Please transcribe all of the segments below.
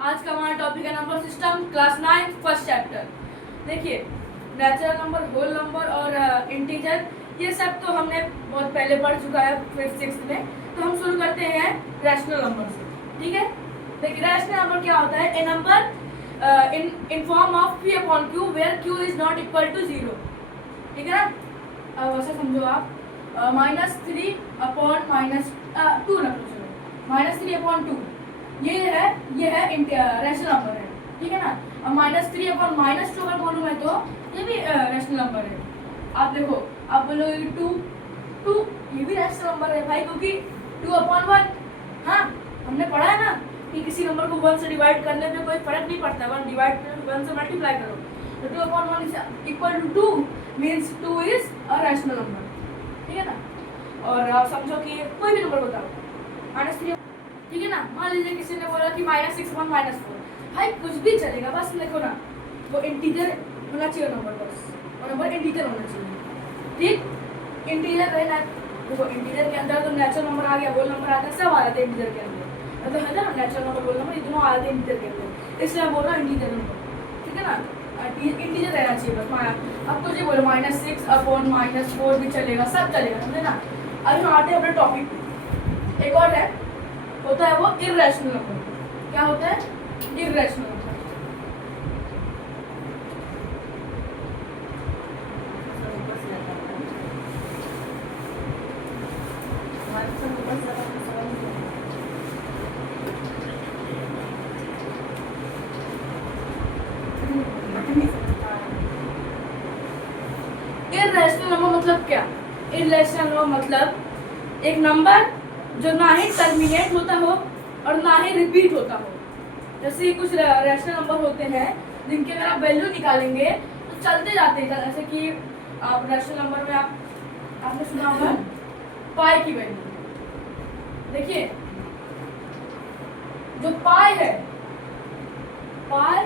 आज का हमारा टॉपिक है number system, class 9 first chapter. देखिए, नेचुरल नंबर, होल नंबर और इंटीजर, ये सब तो हमने बहुत पहले पढ़ चुका है 5th-6th में। तो हम शुरू करते हैं रैशनल नंबर से। ठीक है, देखिए रैशनल नंबर क्या होता है? A number in form of p upon q where q is not equal to 0। ठीक है ना? अब ऐसे समझो आप, -3 अपॉन -2 रख लो, -3 अपॉन 2 ये है रैशनल नंबर है। ठीक है ना? अब -3 अपॉन -2 अगर बोलूँ मैं तो ये भी रैशनल नंबर है। आप देखो, आप बोलोगे 2 ये भी रैशनल नंबर है भाई, क्योंकि 2 अपॉन 1, हाँ हमने पढ़ा है ना कि किसी नंबर को 1 से डिवाइड करने पे कोई फर्क नहीं पड़ता, 1 से मल्टीप्लाई करो तो 2 upon 1 is equal to 2 means 2 is a rational number. ठीक है ना? और आप समझो कि कोई भी नंबर बताओ, -3, ठीक है ना? मान लीजिए किसी ने बोला कि -6 अपॉन -4, भाई कुछ भी चलेगा, बस देखो ना वो इंटीजर होना चाहिए नंबर, बस और नंबर इंटीजर होना चाहिए। ठीक, इंटीजर रहना, देखो इंटीजर के अंदर तो नेचुरल नंबर आ गया, होल नंबर आता है, सब आ जाते हैं इंटीजर के अंदर। मतलब है ना, नेचुरल नंबर, होल नंबर, ये दोनों आ जाते हैं इंटीजर के अंदर, इसलिए मैं बोल रहा हूँ इंटीजर नंबर। ठीक है ना? इंटीजर रहना चाहिए बस। अब कुछ ही बोलो, -6 अपॉन -4 भी चलेगा, सब चलेगा, समझे ना? अभी हम आते हैं अपने टॉपिक पे। एक और है, होता है वो इर्रेशनल नंबर। क्या होता है? Irrational number. इर्रेशनल नंबर मतलब क्या? इर्रेशनल नंबर मतलब एक नंबर जो ना ही टर्मिनेट होता हो और ना ही रिपीट होता हो। जैसे कुछ रैशनल नंबर होते हैं जिनके अगर आप वैल्यू निकालेंगे तो चलते जाते हैं, जैसे कि आप रैशनल नंबर में आपने सुना होगा पाई की वैल्यू। देखिए, जो पाई है, पाई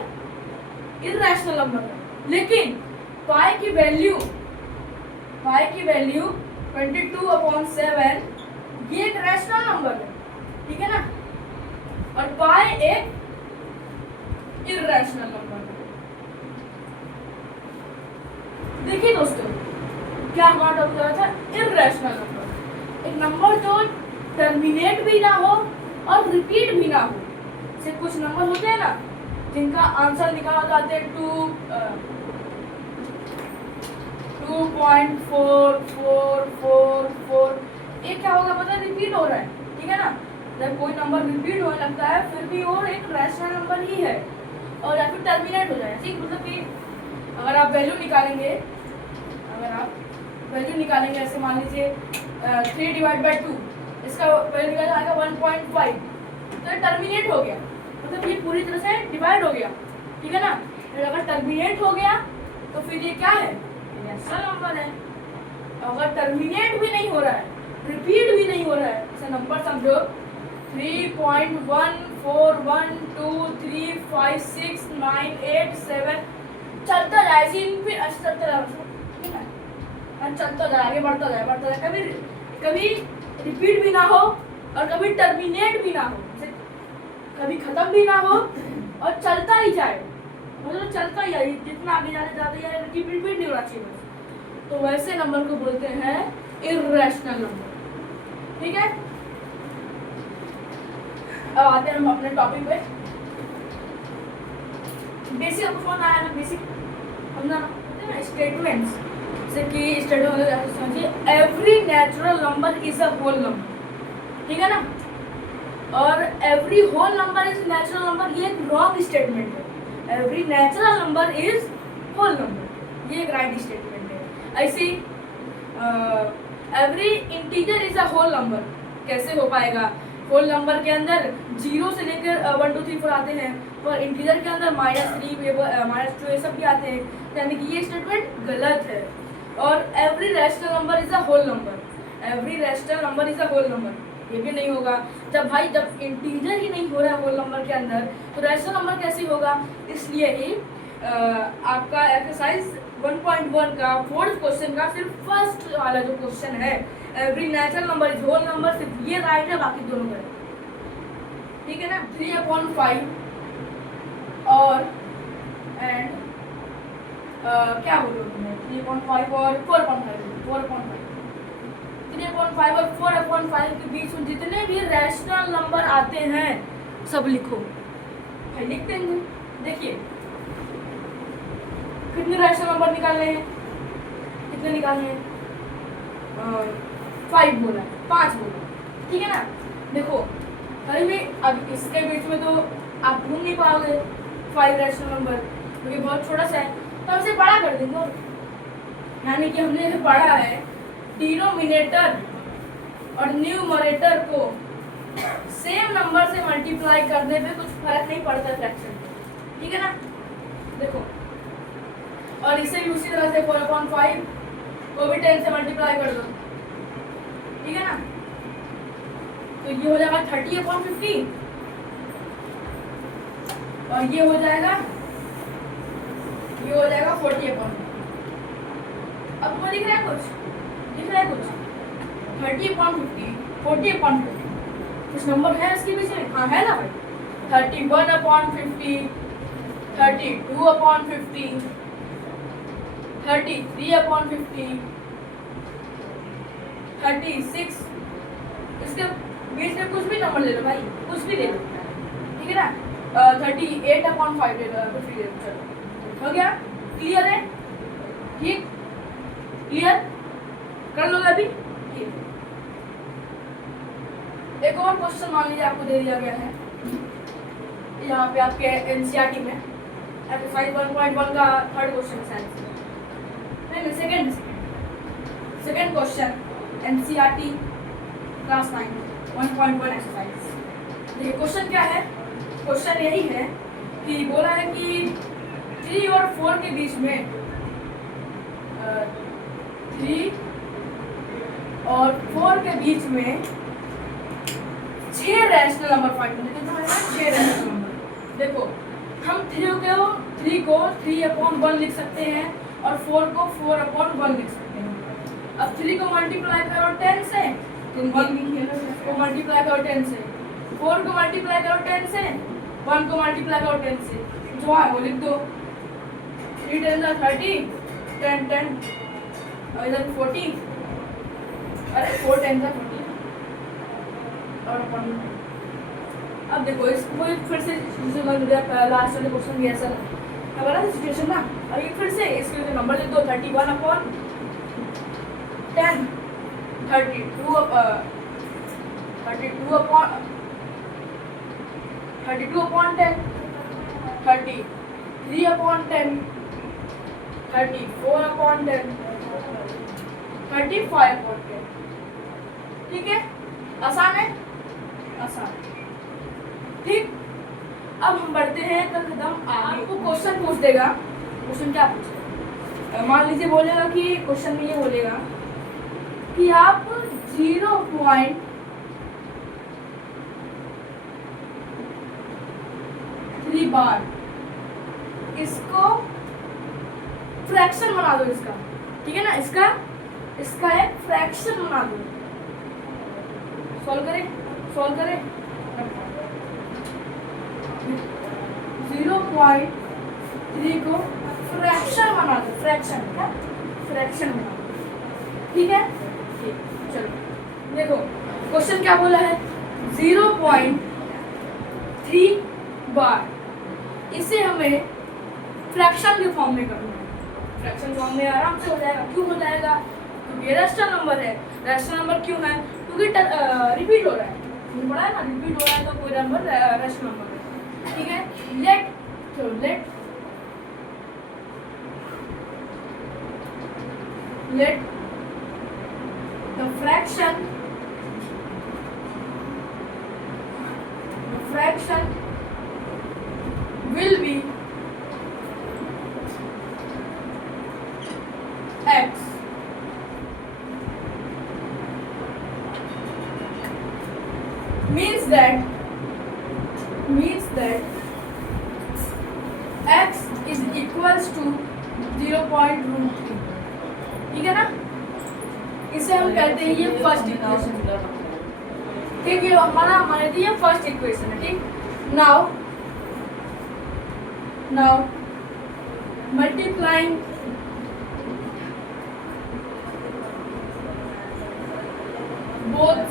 इर्रेशनल नंबर है, लेकिन पाई की वैल्यू 22/7 ये एक रैशनल नंबर है। ठीक है ना? और पाई एक इर्रेशनल नंबर है। देखिए दोस्तों, क्या हमारा टॉपिक था? इर्रेशनल नंबर, एक नंबर जो टर्मिनेट भी ना हो और रिपीट भी ना हो। जैसे कुछ नंबर होते हैं ना जिनका आंसर निकाला जाते हैं 2.4444, ये क्या होगा पता है? रिपीट हो रहा है। ठीक है ना? जब कोई नंबर रिपीट होने लगता है फिर भी वो एक रैशनल नंबर ही है, और या फिर टर्मिनेट हो जाए। ठीक, मतलब कि अगर आप वैल्यू निकालेंगे ऐसे मान लीजिए 3/2, इसका वैल्यू निकाला आएगा 1.5, तो ये टर्मिनेट हो गया, मतलब ये पूरी तरह से डिवाइड हो गया। ठीक है ना? अगर टर्मिनेट हो गया तो फिर ये क्या है? रैशनल नंबर है। अगर टर्मिनेट भी नहीं हो रहा है, रिपीट भी नहीं हो रहा है, जैसे नंबर समझो 3.1412356987 चलता जाए, चलता जाए, आगे बढ़ता जाए, कभी रिपीट भी ना हो और कभी टर्मिनेट भी ना हो, कभी खत्म भी ना हो और चलता ही जाए, मतलब चलता ही जाए, जितना आगे जाता है, रिपीट नहीं होना चाहिए बस। तो वैसे नंबर को बोलते हैं इर्रेशनल नंबर। ठीक है? अब आते हैं हम अपने टॉपिक पे। बेसिक आपको फोन आया ना, बेसिक समझना स्टेटमेंट्स, जैसे कि स्टेटमेंट समझिए, every natural number is a whole number. ठीक है ना? और every whole number is natural number, ये एक रॉन्ग स्टेटमेंट है। Every natural number is whole number, ये एक राइट स्टेटमेंट है। ऐसे every integer is a whole number कैसे हो पाएगा? होल नंबर के अंदर 0 से लेकर 1 2 3 4 आते हैं, और इंटीजर के अंदर -3 -2 ये सब भी आते हैं, यानी कि ये स्टेटमेंट गलत है। और every rational number is a whole number, every rational number is a whole number, ये भी नहीं होगा। जब इंटीजर ही नहीं हो रहा है होल नंबर के अंदर, तो रैशनल नंबर कैसे होगा? इसलिए ही आपका एक्सरसाइज 1.1 का 4th क्वेश्चन का सिर्फ फर्स्ट वाला जो क्वेश्चन है, every natural number is whole number, सिर्फ ये राइट है, बाकी दोनों गलत। ठीक है ना? 3/5 और एंड क्या बोलो तुमने 3.5 और 4.5 3.5 और 4/5 के बीच में जितने भी रैशनल नंबर आते हैं सब लिखो। भाई लिख देंगे। देखिए कितने रैशनल नंबर निकालने हैं, कितने निकालने हैं 5 बोला, 5 बोला, ठीक है ना। देखो अरे भाई अब इसके बीच में तो आप ढूंढ नहीं पाओगे 5 रैशनल नंबर क्योंकि बहुत छोटा सा है, तो हम इसे बड़ा कर देंगे। यानी कि हमने इसे पढ़ा है डिनोमिनेटर और न्यूमरेटर को सेम नंबर से मल्टीप्लाई करने पे कुछ फर्क नहीं पड़ता फ्रैक्शन, ठीक है ना। देखो और इसे भी उसी तरह से 4/5 को भी 10 से मल्टीप्लाई कर दो, ठीक है ना। तो ये हो जाएगा 30/50 और ये हो जाएगा 40/50। अब तुम्हें दिख रहा है कुछ 30/50 40/50 कुछ नंबर है इसके पीछे? हाँ है ना भाई, 31/50 32/50 33/50 36। इसके बीच में कुछ भी नंबर ले लो भाई, कुछ भी ले लो, ठीक है ना। 38/5 ले लो, कुछ भी ले लो, चलो हो गया। क्लियर है? ठीक, क्लियर कर लो अभी। एक और क्वेश्चन मान लीजिए आपको दे दिया गया है यहाँ पे आपके एनसीईआरटी में एक्सरसाइज 1.1 का थर्ड क्वेश्चन नहीं second question NCERT class 9 1.1 exercise. देखिए क्वेश्चन क्या है, क्वेश्चन यही है कि बोला है कि 3 और 4 के बीच में 3 और 4 के बीच में 6 रैशनल नंबर फाइंड करने हैं। 6 रैशनल नंबर। देखो हम 3 को 3/1 लिख सकते हैं और 4 को 4/1 लिख सकते हैं। अब 3 को मल्टीप्लाई करो 10 से, 1 को मल्टीप्लाई करो 10 से, 4 को मल्टीप्लाई करो 10 से, 1 को मल्टीप्लाई करो 10 से, जो है वो लिख दो। 3 10 30, 10 10 और इधर 40, अरे 4 10 40 और अब देखो इसको फिर से लास्ट वाले क्वेश्चन भी ऐसा है वाला सिचुएशन ना। अब ये फिर से इसके लिए नंबर लिख दो 31/10 32/10 33/10 34/10 35/10। ठीक है, आसान है, आसान। ठीक, अब हम बढ़ते हैं कदम आगे। आपको क्वेश्चन पूछ देगा, क्वेश्चन क्या पूछेगा, मान लीजिए बोलेगा कि क्वेश्चन में ये बोलेगा कि आप 0.3 बार इसको फ्रैक्शन बना दो इसका, ठीक है ना, इसका एक फ्रैक्शन बना दो। सॉल्व करें 0.3 को फ्रैक्शन बना दो, फ्रैक्शन क्या, फ्रैक्शन बना दो, ठीक है। ठीक, चलो देखो क्वेश्चन क्या बोला है, 0.3 बार इसे हमें फ्रैक्शन के फॉर्म में करना है। फ्रैक्शन फॉर्म में आराम से हो जाएगा। क्यों हो जाएगा? क्योंकि ये रैशनल नंबर है। रैशनल नंबर क्यों है? क्योंकि रिपीट हो रहा है, पढ़ा है ना, रिपीट हो रहा है तो कोई नंबर रैशनल नंबर है, ठीक है। Let the fraction will be x means that x is equals to 0.3, ठीक है ना। इसे हम कहते हैं ये फर्स्ट इक्वेशन, ठीक है, हमारा मान लीजिए फर्स्ट इक्वेशन है, ठीक। Now now multiplying both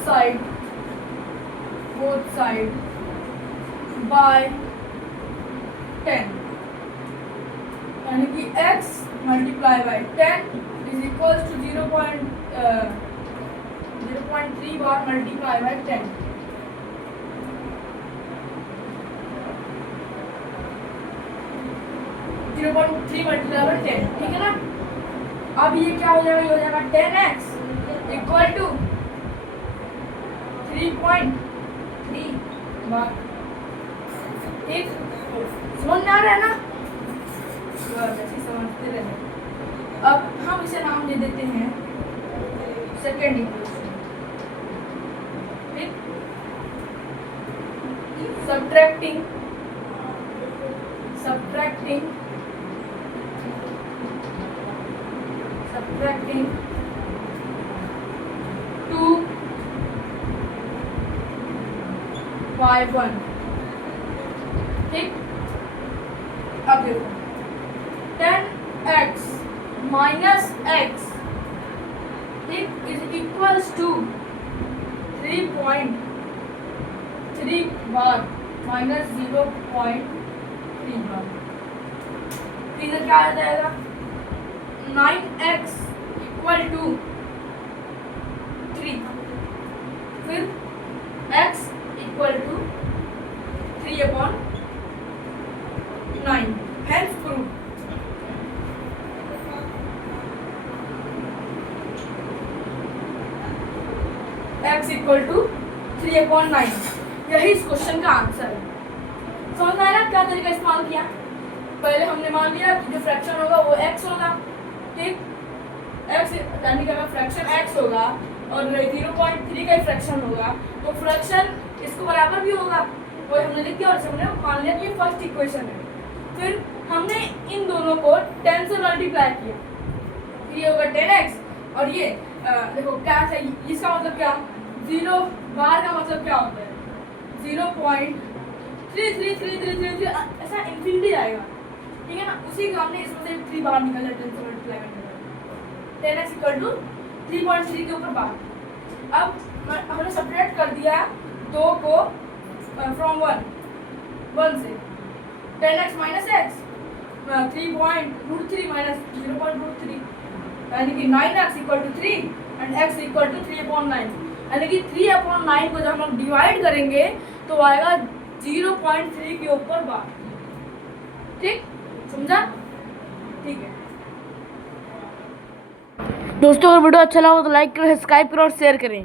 side by 10, यानी कि x multiply by 10 is equals to 0.3 bar multiply by 10। Multiply by 10, ठीक है ना। अब ये क्या हो जाएगा, ये हो जाएगा 10x इक्वल टू 3.3 बार। ठीक, समझ में आ रहा है ना, समझते रहे। अब हम इसे नाम दे देते हैं सेकेंड इक्वेशन। ठीक, सब्ट्रैक्टिंग 2/1। ठीक, अब देखो 10x माइनस x, ठीक, is equals to 3.3 bar minus 0.3 bar. इधर क्या आ जाएगा, 9x इक्वल टू 3, फिर x equal to 3/9, hence prove. x equal to 3/9, यही इस क्वेश्चन का आंसर है। समझ में आया ना क्या तरीका इस्तेमाल किया। पहले हमने मान लिया कि जो फ्रैक्शन होगा वो x होगा। ठीक, x यानी कि अगर फ्रैक्शन x होगा और 0.3 का फ्रैक्शन होगा तो फ्रैक्शन इसको बराबर भी होगा, वही हमने लिख दिया और हमने मान लिया कि फर्स्ट इक्वेशन है। फिर हमने इन दोनों को 10 से मल्टीप्लाई किया, ये होगा 10x और ये देखो क्या है, इसका मतलब क्या, 0 बार का मतलब क्या होता है, 0.33333 ऐसा इन्फिनिटी आएगा। ठीक है ना, उसी को हमने इसमें से 3 बार निकाला 10 से मल्टीप्लाई करने पर 10x इक्वल टू 3.3 के ऊपर बार। अब हमने सेपरेट कर दिया 2 को फ्रॉम 1 से, 10x माइनस x 3.3 माइनस 0.3, यानी कि 9x equal to 3 and x equal to 3/9, यानी कि 3/9 को जब हम डिवाइड करेंगे तो आएगा 0.3 के ऊपर बार। ठीक, समझा? ठीक है दोस्तों, अगर वीडियो अच्छा लगा तो लाइक करें, सब्सक्राइब करें और शेयर करें।